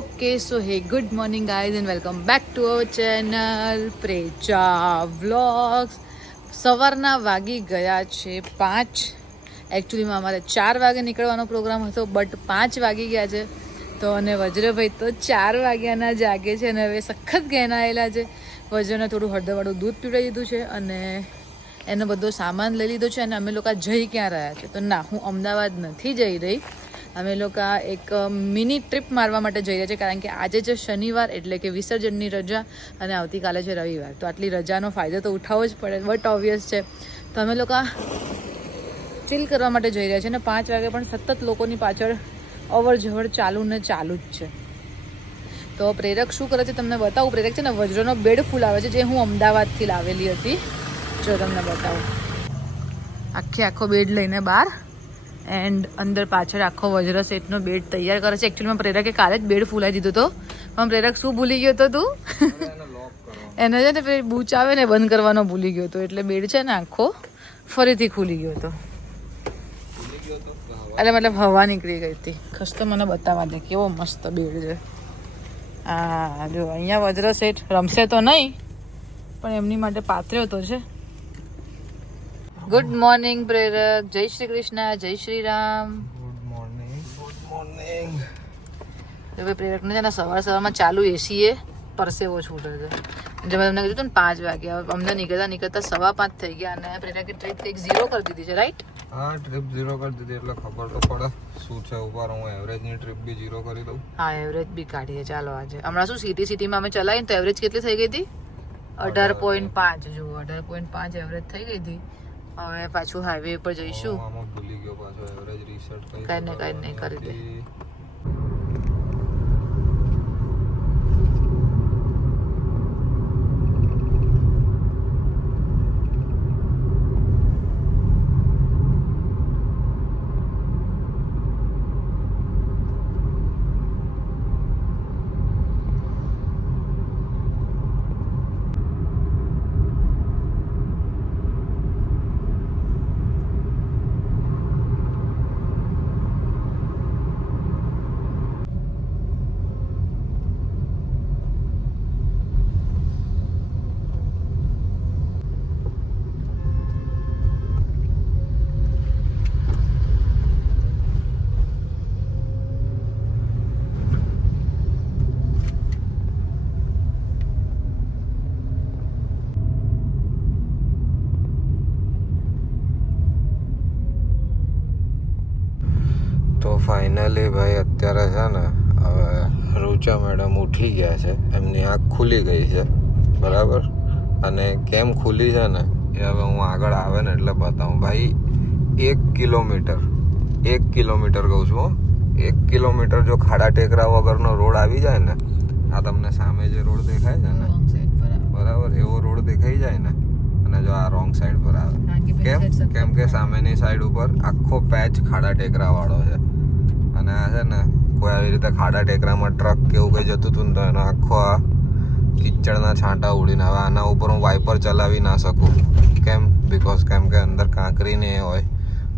Okay, so hey, good morning guys and welcome back to our channel Precha vlogs. સવારના વાગી ગયા છે 5. એકચ્યુઅલીમાં અમારે 4 વાગે નીકળવાનો પ્રોગ્રામ હતો, બટ 5 વાગી ગયા છે. તો અને વજ્રભાઈ તો 4 વાગ્યાના જાગે છે અને હવે સખત ઘેનાયેલા છે. વજ્રને થોડું હળદરવાળું દૂધ પીવડાવી દીધું છે અને એનો બધો સામાન લઈ લીધો છે. અને અમે લોકો જઈ ક્યાં રહ્યા છે? તો ના, હું અમદાવાદ નથી જઈ રહી. અમે લોકો એક મિની ટ્રીપ મારવા માટે જઈ રહ્યા છીએ, કારણ કે આજે છે શનિવાર, એટલે કે વિસર્જનની રજા, અને આવતીકાલે છે રવિવાર. તો આટલી રજાનો ફાયદો તો ઉઠાવવો જ પડે, બટ ઓબ્વિયસ છે. તો અમે લોકો ચિલ કરવા માટે જઈ રહ્યા છીએ અને 5 વાગે પણ સતત લોકોની પાછળ અવર જવર ચાલુ જ છે. તો પ્રેરક શું કરે છે તમને બતાવું. પ્રેરક છે ને વજ્રનો બેડ ફૂલ આવે છે, જે હું અમદાવાદથી લાવેલી હતી. જો તમને બતાવું, આખો બેડ લઈને બહાર, એન્ડ અંદર પાછળ આખો વજ્ર સેટનો બેડ તૈયાર કરે છે. એકચ્યુઅલીમાં પ્રેરકે કાલે જ બેડ ફૂલાઈ દીધો હતો, પણ પ્રેરક શું ભૂલી ગયો હતો તું? એને છે ને પછી બૂચ આવે ને બંધ કરવાનો ભૂલી ગયો હતો, એટલે બેડ છે ને આખો ફરીથી ખુલી ગયો હતો. એટલે મતલબ હવા નીકળી ગઈ હતી. ખસ તો મને બતાવવા દે, કેવો મસ્ત બેડ છે. હા જો, અહીંયા વજ્ર સેટ રમશે તો નહીં, પણ એમની માટે પાથર્યો તો છે. ગુડ મોર્નિંગ પ્રેરક. જય શ્રી કૃષ્ણ, જય શ્રી રામ. Good morning. હવે પ્રેરકને છે ને સવારમાં ચાલુ એસીએ પરસેવો છૂટે છે. જે મેં તમને કીધું હતું ને 5 વાગ્યા, અમને નીકળતા 5:15 થઈ ગયા, અને પ્રેરકે ટ્રીપ કંઈક 0 કરી દીધી છે, રાઈટ? હા, ટ્રીપ 0 કરી દીધી એટલે ખબર તો પડે શું છે. ઉપર હું એવરેજની ટ્રીપ બી 0 કરી દઉં. હા, એવરેજ બી કાઢીએ ચાલો આજે. હમણાં શું સિટીમાં અમે ચલાવીને તો એવરેજ કેટલી થઈ ગઈ હતી? 18.5. જો 18.5 એવરેજ થઈ ગઈ હતી. હવે પાછું હાઈવે ઉપર જઈશું. આમાં ભૂલી ગયો પાછો એવરેજ રીસેટ કરી. કઈ નહીં કરી દે. તો ફાઇનલી ભાઈ અત્યારે છે ને હવે રૂચા મેડમ ઉઠી ગયા છે. એમની આંખ ખુલી ગઈ છે, બરાબર. અને કેમ ખુલી છે ને એ હવે હું આગળ આવે ને એટલે બતાવું. ભાઈ 1 કિલોમીટર કહું છું, 1 કિલોમીટર જો ખાડા ટેકરા વગરનો રોડ આવી જાય ને, આ તમને સામે જે રોડ દેખાય છે ને, બરાબર, એવો રોડ દેખાઈ જાય ને, અને જો આ રોંગ સાઈડ પર આવે, કેમ કે સામેની સાઈડ ઉપર આખો પેચ ખાડા ટેકરા વાળો છે. અને આ છે ને કોઈ આવી રીતે ખાડા ટેકરામાં ટ્રક કે એવું કંઈ જતું હતું ને તો એનો આખો આ કિચડના છાંટા ઉડીને આવે. આના ઉપર હું વાઇપર ચલાવી ના શકું. કેમ કે અંદર કાંકરી ને એ હોય,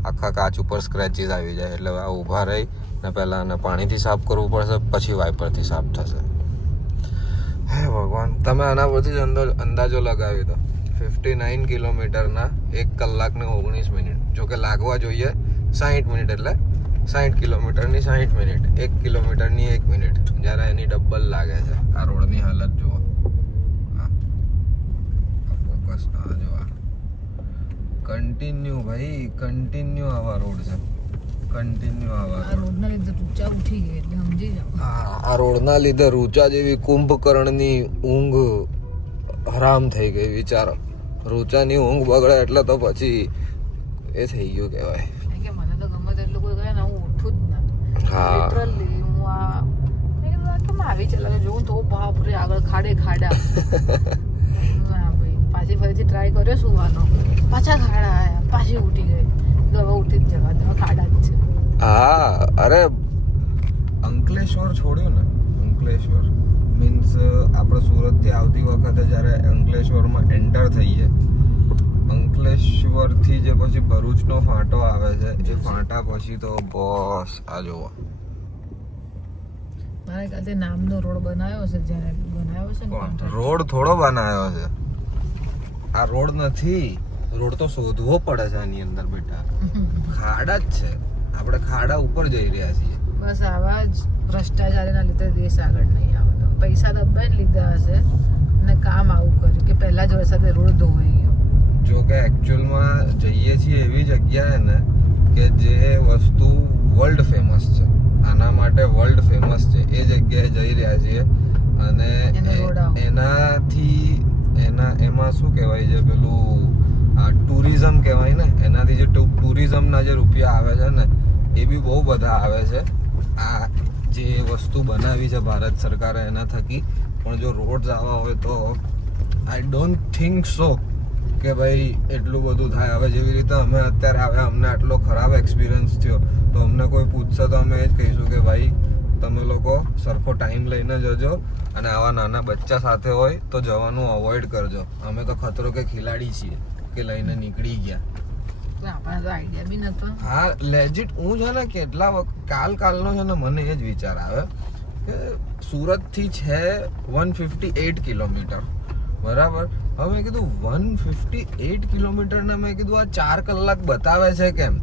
આખા કાચ ઉપર સ્ક્રેચીસ આવી જાય. એટલે આ ઊભા રહી ને પહેલાં આને પાણીથી સાફ કરવું પડશે, પછી વાઇપરથી સાફ થશે. હે ભગવાન. તમે આના પરથી જ અંદાજો લગાવી દો. 59 કિલોમીટરના 1 કલાક ને 19 મિનિટ. જોકે લાગવા જોઈએ 60 મિનિટ, એટલે 60 કિલોમીટરની 60 મિનિટ, 1 કિલોમીટરની 1 મિનિટ. જ્યારે એની ડબલ લાગે છે. આ રોડની હાલત જુઓ. ફોકસ જોવા. કન્ટિન્યુ ભાઈ, કન્ટિન્યુ આવા રોડ છે. આ રોડના લીધે રૂચા જેવી કુંભકર્ણની ઊંઘ હરામ થઈ ગઈ. વિચારો, રૂચાની ઊંઘ બગડે એટલે તો પછી એ થઈ ગયું કહેવાય. મને તો ગમે તેટલું કોઈ કહે ને, હું ઉઠું જ ના. હા, લિટરલી હું કેમ આવી ચલાવે જોઉં તો બાપરે, આગળ ખાડા. ભાઈ પાછી ફરીથી ટ્રાય કર્યો સુવાનો, પાછા ખાડા આવ્યા, પાછી ઉઠી ગઈ. હવે ઉઠી જ જવા દે, ખાડા જ છે. હા, અરે અંકલેશ્વર છોડ્યું ને, અંકલેશ્વર મીન્સ આપણે સુરતથી આવતી વખતે જ્યારે અંકલેશ્વરમાં એન્ટર થઈએ, અંકલેશ્વરથી જે પછી ભરૂચનો ફાંટો આવે છે, એ ફાંટા પછી તો બસ આ જોવો મારા ખ્યાલથી નામનો રોડ બનાવ્યો છે, જેને બનાવ્યો છે ને રોડ થોડો બનાવ્યો છે, આ રોડ નથી. રોડ તો શોધવો પડે છે આની અંદર બેટા. ખાડા જ છે, આપણે ખાડા ઉપર જઈ રહ્યા છીએ. બસ આવા જ ભ્રષ્ટાચારના લીધે દેશ આગળ નહીં આવતો. પૈસા દબાઈને લીધા હશે અને કામ આવું કર્યું કે પહેલા જ વરસાદે રોડ ધોવાઈ ગયો. જો કે એકચ્યુઅલમાં જઈએ છીએ એવી જગ્યાએ ને કે જે વસ્તુ વર્લ્ડ ફેમસ છે, આના માટે વર્લ્ડ ફેમસ છે, એ જગ્યાએ જઈ રહ્યા છીએ. અને એમાં શું કહેવાય છે, પેલું ટુરિઝમ કહેવાય ને, એનાથી જે ટુરિઝમના જે રૂપિયા આવે છે ને એ બી બહુ બધા આવે છે. આ જે વસ્તુ બનાવી છે ભારત સરકારે એના થકી. પણ જો રોડ્સ આવા હોય તો આઈ ડોન્ટ થિંક સો કે ભાઈ એટલું બધું થાય. હવે જેવી રીતે અમે અત્યારે આવ્યા, અમને આટલો ખરાબ એક્સપિરિયન્સ થયો, તો અમને કોઈ પૂછશે તો અમે એ જ કહીશું કે ભાઈ તમે લોકો સરખો ટાઈમ લઈને જજો, અને આવા નાના બચ્ચા સાથે હોય તો જવાનું અવોઇડ કરજો. અમે તો ખતરો કે ખિલાડી છીએ કે લઈને નીકળી ગયા. આપણને તો આઈડિયા બી નતો. હા લેજિટ હું છે ને કેટલા કાલનો છે ને મને એ જ વિચાર આવે કે સુરતથી છે 158 કિલોમીટર, બરાબર. હવે મેં કીધું 158 કિલોમીટરના મેં કીધું આ 4 કલાક બતાવે છે કેમ?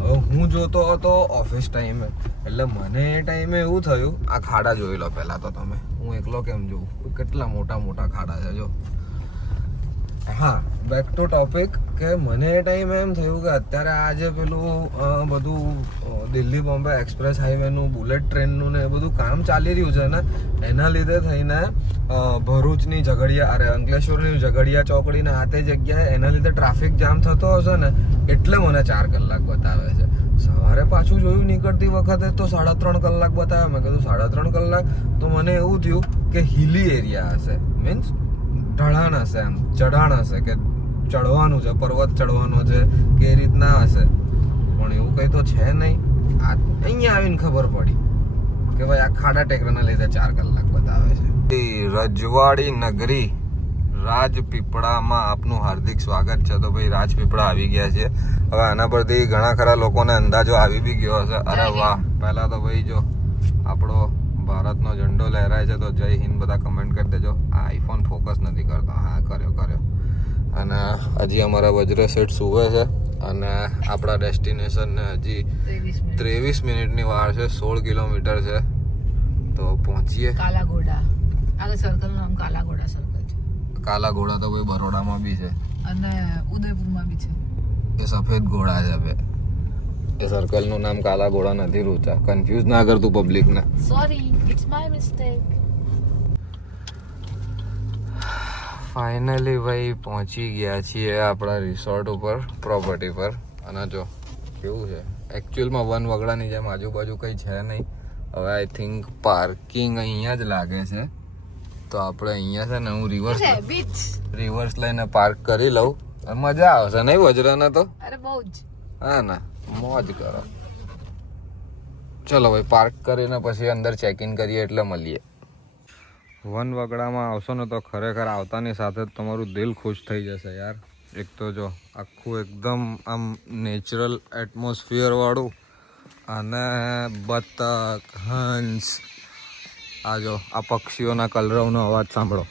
હવે હું જોતો હતો ઓફિસ ટાઈમે, એટલે મને એ ટાઈમે એવું થયું. આ ખાડા જોઈ લો પહેલા તો તમે, હું એકલો કેમ જોઉં, કેટલા મોટા મોટા ખાડા છે જો. હા, બેક ટુ ટોપિક કે મને એ ટાઈમે એમ થયું કે અત્યારે આ જે પેલું બધું દિલ્હી બોમ્બે એક્સપ્રેસ હાઈવેનું, બુલેટ ટ્રેનનું ને એ બધું કામ ચાલી રહ્યું છે ને, એના લીધે થઈને ભરૂચની ઝઘડિયા, અંકલેશ્વરની ઝઘડિયા ચોકડી ને આ તે જગ્યાએ એના લીધે ટ્રાફિક જામ થતો હશે ને, એટલે મને 4 કલાક બતાવે છે. સવારે પાછું જોયું નીકળતી વખતે તો 3.5 કલાક બતાવે. મેં કીધું 3.5 કલાક, તો મને એવું થયું કે હિલી એરિયા હશે, મીન્સ ઢળાણ હશે, એમ ચઢાણ હશે, કે ચડવાનું છે, પર્વત ચડવાનો છે કે એ રીતના હશે. પણ એવું કંઈ તો છે નહીં. અહીંયા આવીને ખબર પડી કે ભાઈ આ ખાડા ટેકરાના લીધે 4 કલાક બતાવે છે. રજવાડી નગરી રાજપીપળામાં આપનું હાર્દિક સ્વાગત છે. તો ભાઈ રાજપીપળા આવી ગયા છે. હવે આના પરથી ઘણા ખરા લોકોને અંદાજો આવી બી ગયો હશે. અરે વાહ, પહેલા તો ભાઈ જો આપણો ભારતનો ઝંડો લહેરાય છે, તો જય હિન્દ બધા કમેન્ટ કરી દેજો. આ આઈફોન ફોકસ નથી કરતો. હા, કર્યો. અને હજી અમારા વજ્ર સેટ સુવે છે, અને આપણા ડેસ્ટિનેશનને હજી 23 મિનિટની વાર છે. 16 કિલોમીટર છે, તો પહોંચીએ. કાલાઘોડા, આ સર્કલનું નામ કાલાઘોડા સર્કલ છે. કાલાઘોડા તો ભાઈ બરોડામાં બી છે, અને ઉદયપુરમાં બી છે. એ સફેદ ઘોડા છે બે. એ સર્કલનું નામ કાલાઘોડા નથી, રૂચા. કન્ફ્યુઝ ના કરતું પબ્લિકને. Sorry, it's my mistake. Finally ભાઈ પહોંચી ગયા છીએ આપણા રિસોર્ટ ઉપર, પ્રોપર્ટી પર. અને જો કેવું છે, એકચ્યુઅલમાં વનવગડાની જેમ આજુબાજુ કંઈ છે નહીં. હવે આઈ થિંક પાર્કિંગ અહીંયા જ લાગે છે, તો આપણે અહીંયા છે ને હું રિવર્સ લઈને પાર્ક કરી લઉં. મજા આવશે નહીં વજ્રને તો? અરે બહુ જ. હા ને, મોજ કરો. ચલો ભાઈ, પાર્ક કરીને પછી અંદર ચેક ઇન કરીએ એટલે મળીએ. વનવગડામાં આવશો ને તો ખરેખર આવતાની સાથે જ તમારું દિલ ખુશ થઈ જશે યાર. એક તો જો આખું એકદમ આમ નેચરલ એટમોસ્ફિયર વાળું, અને બતક, હંસ, આ જો આ પક્ષીઓના કલરવનો અવાજ સાંભળો.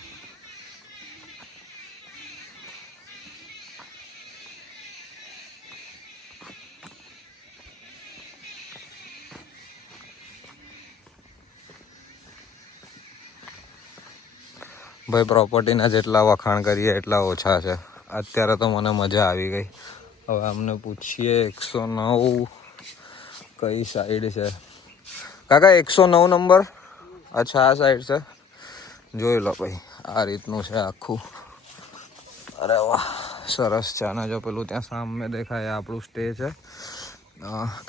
ભાઈ પ્રોપર્ટીના જેટલા વખાણ કરીએ એટલા ઓછા છે. અત્યારે તો મને મજા આવી ગઈ. હવે અમને પૂછીએ 109 કઈ સાઈડ છે? કાકા 109 નંબર. અચ્છા, આ સાઈડ છે. જોઈ લો ભાઈ, આ રીતનું છે આખું. અરે વાહ, સરસ છે. અને જો પેલું ત્યાં સામે દેખાય આપણું સ્ટે છે,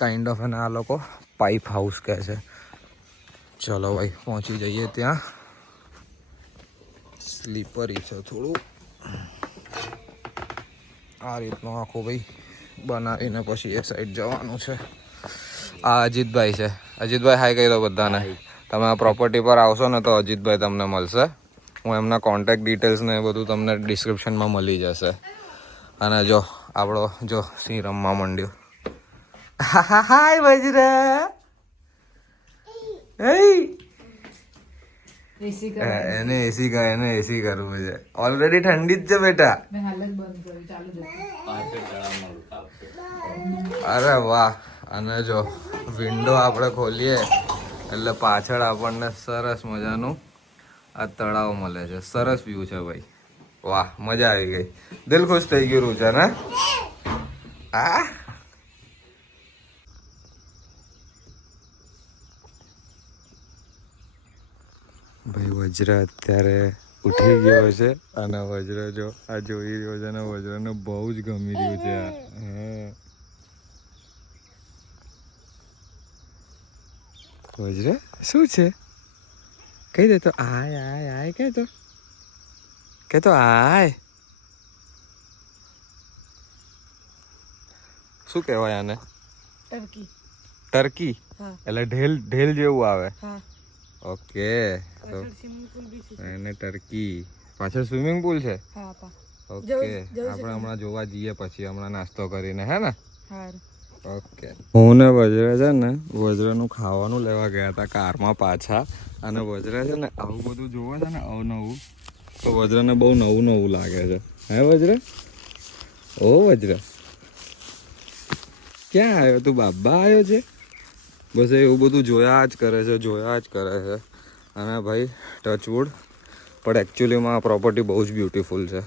કાઇન્ડ ઓફ. અને આ લોકો પાઇપ હાઉસ કહે છે. ચલો ભાઈ પહોંચી જઈએ ત્યાં. સ્લીપરી છે થોડું. આ રીતનું આખું ભાઈ બનાવીને પછી એ સાઈડ જવાનું છે. આ અજીતભાઈ છે. અજીતભાઈ હાય કહી દો બધાને. તમે આ પ્રોપર્ટી પર આવશો ને તો અજીતભાઈ તમને મળશે. હું એમના કોન્ટેક્ટ ડિટેલ્સ ને એ બધું તમને ડિસ્ક્રિપ્શનમાં મળી જશે. અને જો આપણો જો સિંહ રમવા માંડ્યો. હાય વજ્ર. એસી એને એસી કરવું છે. ઓલરેડી ઠંડી જ છે બેટા. મેં હાલ જ બંધ કર્યું, ચાલુ જ હતું. અરે વાહ. અને જો વિન્ડો આપણે ખોલીએ એટલે પાછળ આપણને સરસ મજાનું આ તળાવ મળે છે. સરસ વ્યૂ છે ભાઈ. વાહ, મજા આવી ગઈ. દિલ ખુશ થઈ ગયું રૂચા ને. આ ભાઈ વજ્ર અત્યારે ઉઠી ગયો છે અને વજ્ર જો આ જોઈ રહ્યો છે અને વજ્રને બહુ જ ગમી રહ્યું છે આ. વજ્ર શું છે? કહી દે તો. આય આય આય કે તો આય. શું કહેવાય આને? ટર્કી. ટર્કી? એટલે ઢેલ જેવું આવે. ઓકે, તો એને ટર્કી. પાછળ સ્વિમિંગ પુલ છે. ઓકે, આપણે હમણાં જોવા જઈએ પછી, હમણાં નાસ્તો કરીને, હે ને? ઓકે. હું ને વજ્ર છે ને વજ્રનું ખાવાનું લેવા ગયા હતા કારમાં પાછા. અને વજ્ર છે ને આવું બધું જોવે છે ને અવનવું, તો વજ્રને બહુ નવું નવું લાગે છે. હે વજ્ર? ઓ વજ્ર, ક્યાં આવ્યો તું? બાબા આવ્યો છે? બસ એવું બધું જોયા જ કરે છે. અને ભાઈ ટચવુડ, પણ એકચ્યુઅલીમાં આ પ્રોપર્ટી બહુ જ બ્યુટીફુલ છે.